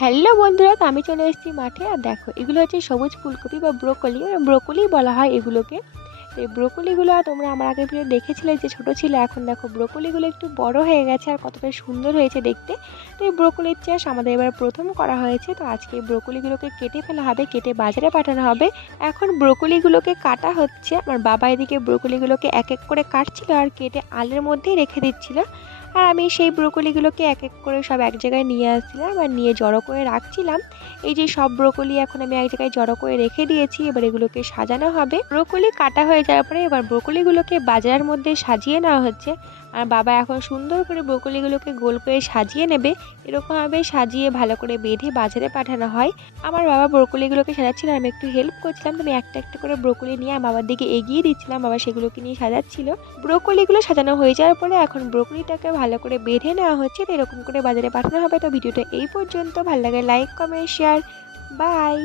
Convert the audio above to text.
Hello বন্ধুরা, তো আমি চলে এসেছি মাঠে। আর দেখো, এগুলো হচ্ছে সবুজ ফুলকপি বা ব্রোকলি, ব্রোকলি বলা হয় এগুলোকে। তো এই ব্রোকলিগুলো তোমরা আমার আগের ভিডিও দেখেছিলে যে ছোট ছিল, এখন দেখো ব্রোকলিগুলো একটু বড় হয়ে গেছে আর কতটা সুন্দর হয়েছে দেখতে। তো এই ব্রোকলির চাষ আমাদের এবার প্রথম করা হয়েছে। তো আজকে এই ব্রোকলিগুলোকে কেটে ফেলা হবে, কেটে বাজারে পাঠানো হবে। এখন ব্রোকলিগুলোকে কাটা হচ্ছে। আমার বাবা এদিকে ব্রোকলিগুলোকে এক এক করে কাটছিল আর কেটে আলের মধ্যেই রেখে দিচ্ছিল। আর আমি সেই ব্রোকলিগুলোকে এক এক করে সব এক জায়গায় নিয়ে আসছিলাম আর নিয়ে জড়ো করে রাখছিলাম। এই যে সব ব্রোকলি এখন আমি এক জায়গায় জড়ো করে রেখে দিয়েছি, এবার এগুলোকে সাজানো হবে। ব্রোকলি কাটা হয়ে যাওয়ার পরে এবার ব্রোকলিগুলোকে বাজারের মধ্যে সাজিয়ে নেওয়া হচ্ছে। আর বাবা এখন সুন্দর করে ব্রোকলিগুলোকে গোল করে সাজিয়ে নেবে। এরকমভাবে সাজিয়ে ভালো করে বেঁধে বাজারে পাঠানো হয়। আমার বাবা ব্রোকলিগুলোকে সাজাচ্ছিল, আমি একটু হেল্প করছিলাম। তো আমি একটা একটা করে ব্রোকলি নিয়ে আমার বাবার দিকে এগিয়ে দিচ্ছিলাম, বাবা সেগুলোকে নিয়ে সাজাচ্ছিল। ব্রোকলিগুলো সাজানো হয়ে যাওয়ার পরে এখন ব্রোকলিটাকে ভালো করে বেঁধে নেওয়া হচ্ছে। তো এরকম করে বাজারে পাঠানো হবে। তো ভিডিওটা এই পর্যন্ত। ভালো লাগে লাইক, কমেন্ট, শেয়ার। বাই।